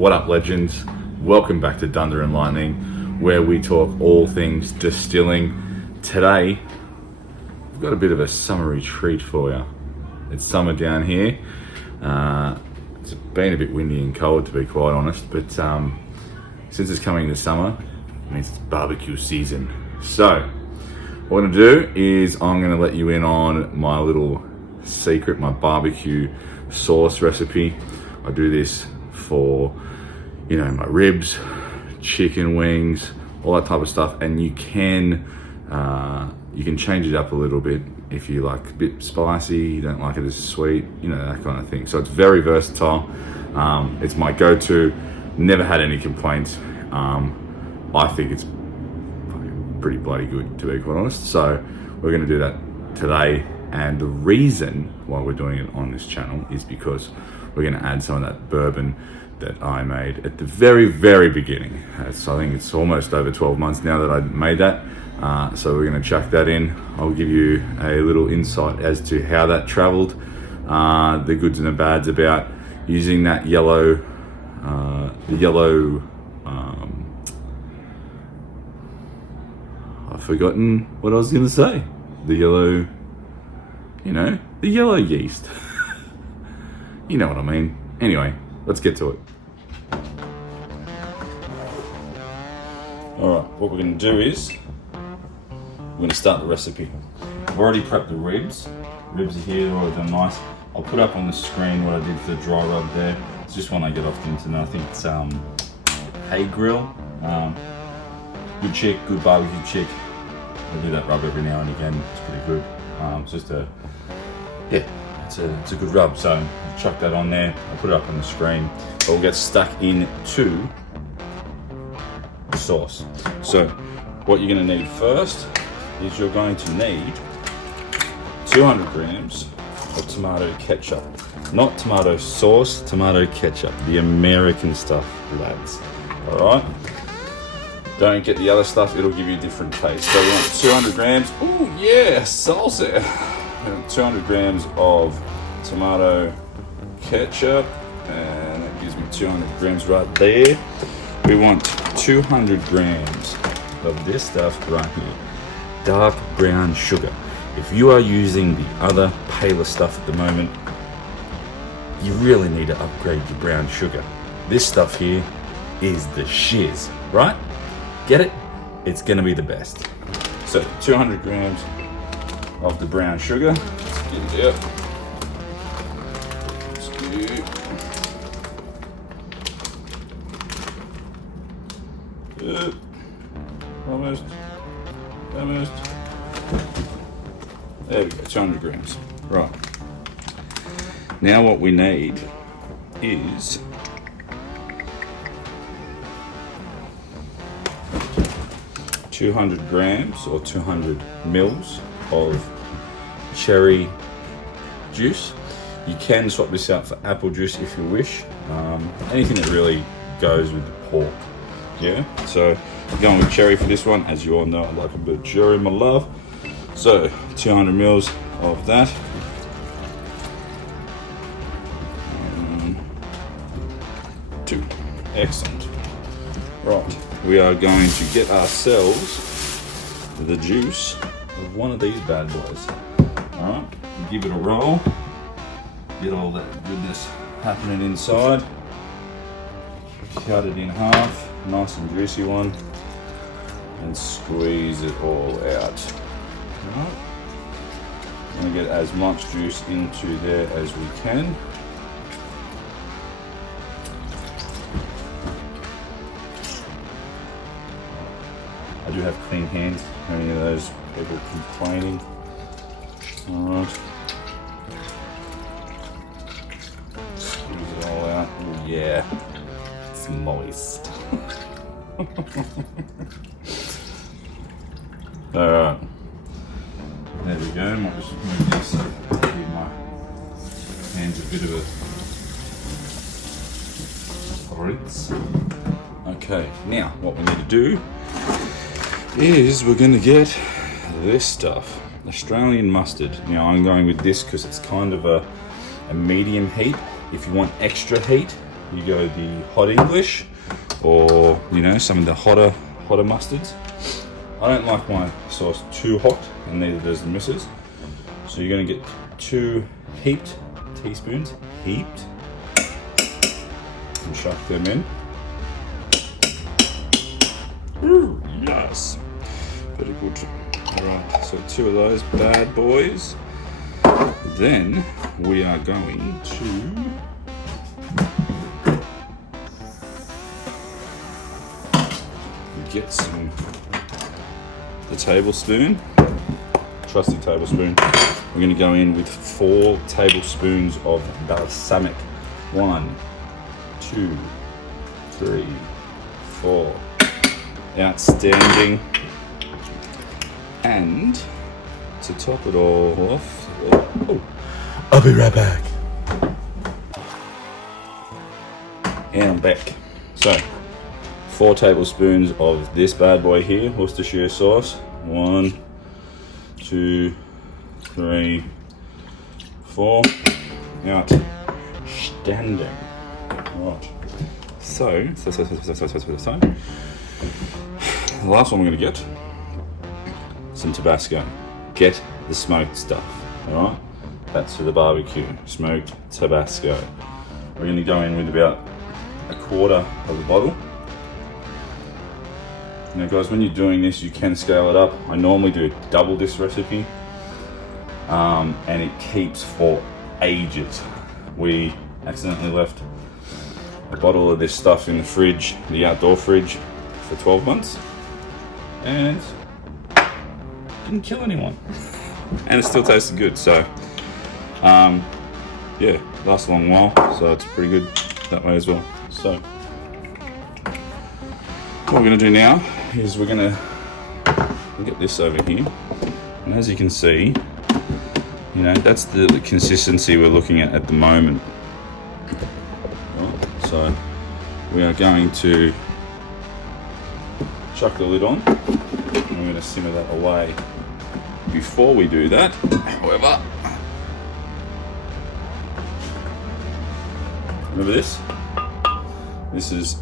What up, legends? Welcome back to Thunder and Lightning, where we talk all things distilling. Today, we've got a bit of a summery treat for you. It's summer down here. It's been a bit windy and cold, to be quite honest, but since it's coming into summer, it means it's barbecue season. So, what I'm gonna do is I'm gonna let you in on my little secret, my barbecue sauce recipe. I do this for, you know, my ribs, chicken wings, all that type of stuff, and you can change it up a little bit if you like a bit spicy, you don't like it as sweet, you know, that kind of thing. So it's very versatile. It's my go-to. Never had any complaints. I think it's pretty bloody good, to be quite honest. So we're going to do that today, and the reason why we're doing it on this channel is because we're going to add some of that bourbon that I made at the very beginning. So I think it's almost over 12 months now that I made that. So we're going to chuck that in. I'll give you a little insight as to how that traveled, the goods and the bads about using that yellow, I've forgotten what I was going to say. The yellow, you know, the yellow yeast. You know what I mean. Anyway, let's get to it. Alright, what we're going to do is we're going to start the recipe. I've already prepped the ribs. Ribs are here, they're already done nice. I'll put up on the screen what I did for the dry rub there. It's just one I get off the internet. I think it's Hay Grill. Good chick, good barbecue chick. I do that rub every now and again. It's pretty good. It's just it's a good rub. So I'll chuck that on there. I'll put it up on the screen. But we'll get stuck into the sauce. So what you're going to need first is you're going to need 200 grams of tomato ketchup. Not tomato sauce, tomato ketchup. The American stuff, lads. Alright? Don't get the other stuff, it'll give you a different taste. So we want 200 grams. Ooh, yeah, salsa. 200 grams of tomato ketchup. And that gives me 200 grams right there. We want 200 grams of this stuff right here. Dark brown sugar. If you are using the other paler stuff at the moment, you really need to upgrade your brown sugar. This stuff here is the shiz, right? Get it? It's gonna be the best. So 200 grams of the brown sugar. Let's get it out. Almost. There we go, 200 grams. Right. Now what we need is 200 grams or 200 mils of cherry juice. You can swap this out for apple juice if you wish. Anything that really goes with the pork. Yeah, so going with cherry for this one. As you all know, I like a bit of cherry, my love. So 200 mils of that. Two. Excellent. Right, we are going to get ourselves the juice of one of these bad boys. Alright, give it a roll. Get all that goodness happening inside. Cut it in half. Nice and juicy one, and squeeze it all out. Alright. I'm going to get as much juice into there as we can. I do have clean hands. Any of those people complaining? Alright. Squeeze it all out. Ooh, yeah, it's moist. Alright, there we go. Might just move this so give my hands a bit of a rinse. Okay, now what we need to do is we're going to get this stuff, Australian mustard. Now I'm going with this because it's kind of a medium heat. If you want extra heat, you go the hot English, or you know, some of the hotter mustards. I don't like my sauce too hot, and neither does the missus. So you're going to get 2 heaped teaspoons, heaped, and chuck them in. Ooh, yes, very good. All right, so 2 of those bad boys. Then we are going to get the tablespoon, trusty tablespoon. We're going to go in with 4 tablespoons of balsamic. 1, 2, 3, 4. Outstanding. And to top it all off, I'll be right back. And I'm back. So 4 tablespoons of this bad boy here, Worcestershire sauce. 1, 2, 3, 4. Outstanding. Right. So the last one we're going to get some Tabasco. Get the smoked stuff. All right. That's for the barbecue. Smoked Tabasco. We're going to go in with about 1/4 of a bottle. Now guys, when you're doing this, you can scale it up. I normally do double this recipe, and it keeps for ages. We accidentally left a bottle of this stuff in the fridge, the outdoor fridge, for 12 months, and didn't kill anyone. And it still tasted good, so yeah, lasts a long while, so it's pretty good that way as well. So what we're going to do now is we're going to get this over here, and as you can see, you know, that's the consistency we're looking at the moment. Right, so we are going to chuck the lid on, and we're going to simmer that away. Before we do that, however, remember this? This is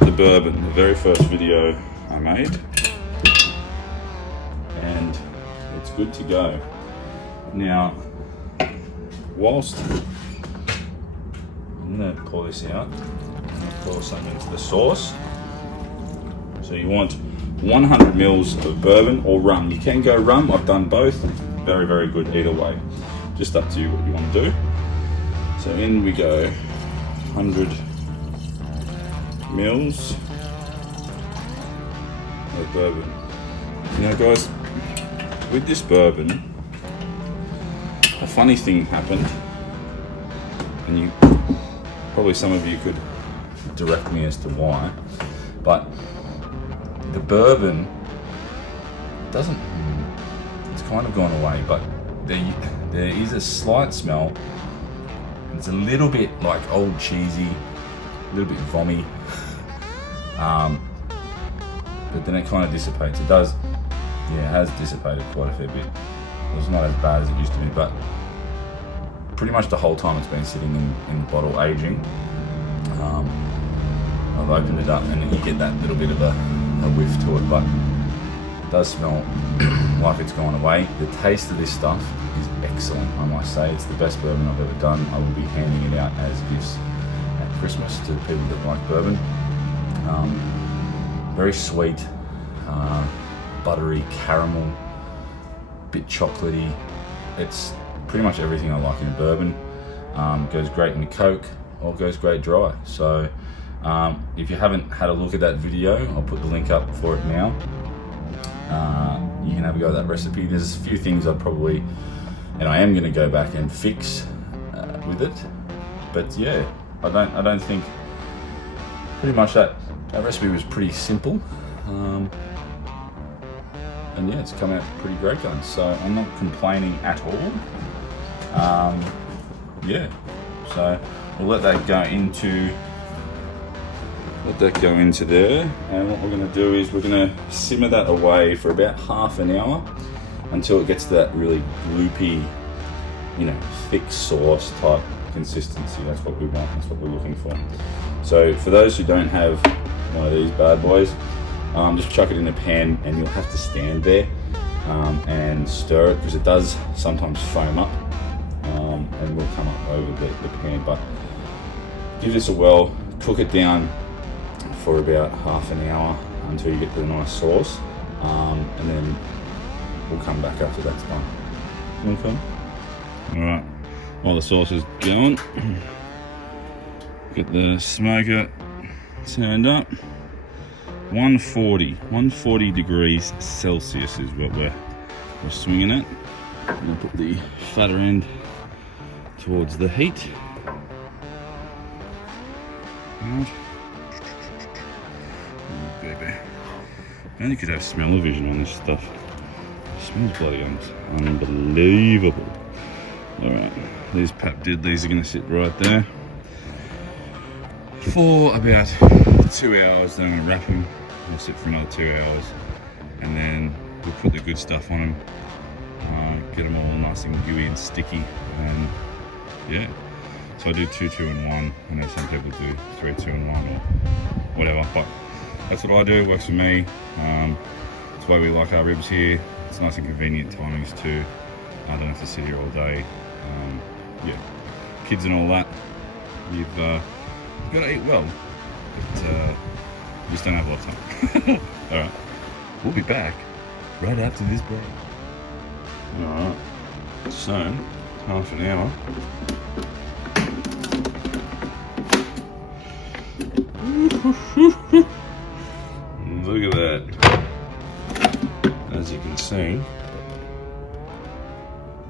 the bourbon, the very first video I made, and it's good to go. Now, whilst I'm going to pour this out, I'm going to pour some into the sauce. So you want 100 mils of bourbon or rum. You can go rum, I've done both. Very, very good either way. Just up to you what you want to do. So in we go, 100 mils of bourbon. Now guys, with this bourbon, a funny thing happened, and you probably, some of you could direct me as to why, but the bourbon doesn't, it's kind of gone away, but there is a slight smell. It's a little bit like old cheesy, a little bit vommy, but then it kind of dissipates. It does, yeah, it has dissipated quite a fair bit. It's not as bad as it used to be, but pretty much the whole time it's been sitting in the bottle aging. I've opened it up and you get that little bit of a whiff to it, but it does smell like it's gone away. The taste of this stuff is excellent, I must say. It's the best bourbon I've ever done. I will be handing it out as gifts at Christmas to people that like bourbon. Very sweet, buttery, caramel, bit chocolatey. It's pretty much everything I like in a bourbon. Goes great in a Coke, or goes great dry. So if you haven't had a look at that video, I'll put the link up for it now. You can have a go at that recipe. There's a few things I'd probably, and I am going to go back and fix with it. But yeah, I don't think, pretty much that recipe was pretty simple. And yeah, it's come out pretty great, guys. So I'm not complaining at all. Yeah, so we'll let that go into there, and what we're going to do is we're going to simmer that away for about half an hour until it gets to that really gloopy, you know, thick sauce type consistency. That's what we want, that's what we're looking for. So for those who don't have one of these bad boys, just chuck it in a pan, and you'll have to stand there and stir it, because it does sometimes foam up and will come up over the pan. But give this a whirl, cook it down for about half an hour until you get to the nice sauce, and then we'll come back after that's done. Okay. Alright, while the sauce is going, get the smoker turned up. 140 degrees Celsius is what we're swinging at. I'm going to put the flatter end towards the heat. Right. Oh, baby. And you could have smell-o-vision on this stuff. It smells bloody unbelievable. Alright, these pap diddlies are going to sit right there for about 2 hours. Then I'm going to wrap them. They'll sit for another 2 hours, and then we'll put the good stuff on them, get them all nice and gooey and sticky, and yeah. So I do 2, 2 and 1. I know some people do 3, 2 and 1 or whatever, but that's what I do. It works for me. It's the way we like our ribs here. It's nice and convenient timings too. I don't have to sit here all day. Yeah, kids and all that. You've got to eat well, but you just don't have a lot of time. All right, we'll be back right after this break. All right, so half an hour. Look at that. As you can see,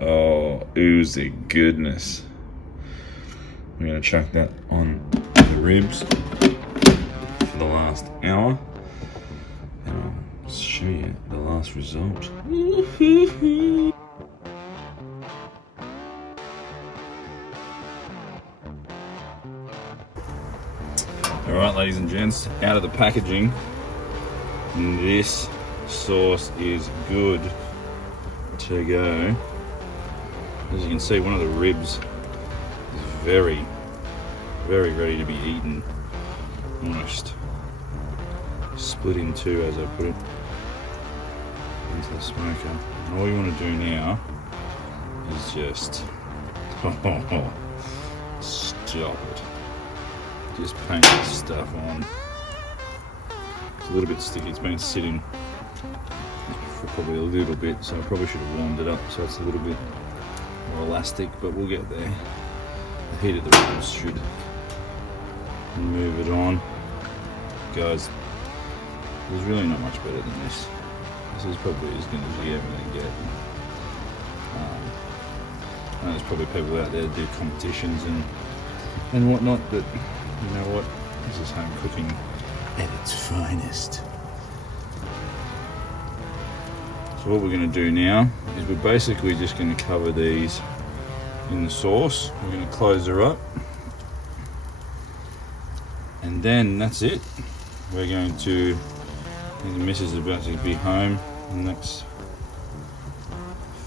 oh, oozy goodness. We're going to chuck that on the ribs for the last hour, and I'll show you the last result. Alright, ladies and gents, out of the packaging, this sauce is good to go. As you can see, one of the ribs is very ready to be eaten. Almost split in two as I put it into the smoker. And all you want to do now is just stop it. Just paint this stuff on. It's a little bit sticky. It's been sitting for probably a little bit, so I probably should have warmed it up so it's a little bit more elastic, but we'll get there. The heat of the ribs should move it on. Guys, there's really not much better than this. This is probably as good as you're ever going to get. I know there's probably people out there that do competitions and whatnot, but you know what? This is home cooking at its finest. So what we're going to do now is we're basically just going to cover these in the sauce. We're going to close her up, and then that's it. We're going to, the missus is about to be home in the next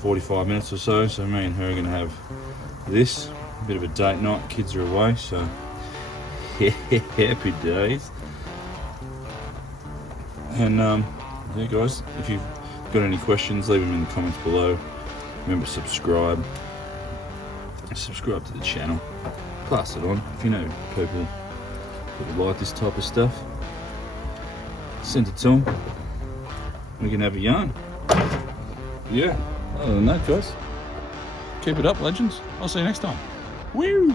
45 minutes or so, so me and her are going to have this, a bit of a date night. Kids are away, so happy days. And yeah guys, if you've got any questions, leave them in the comments below. Remember, subscribe to the channel, pass it on. If you know people that like this type of stuff, send it to them. We can have a yarn. Yeah, other than that guys, keep it up, legends. I'll see you next time. Woo!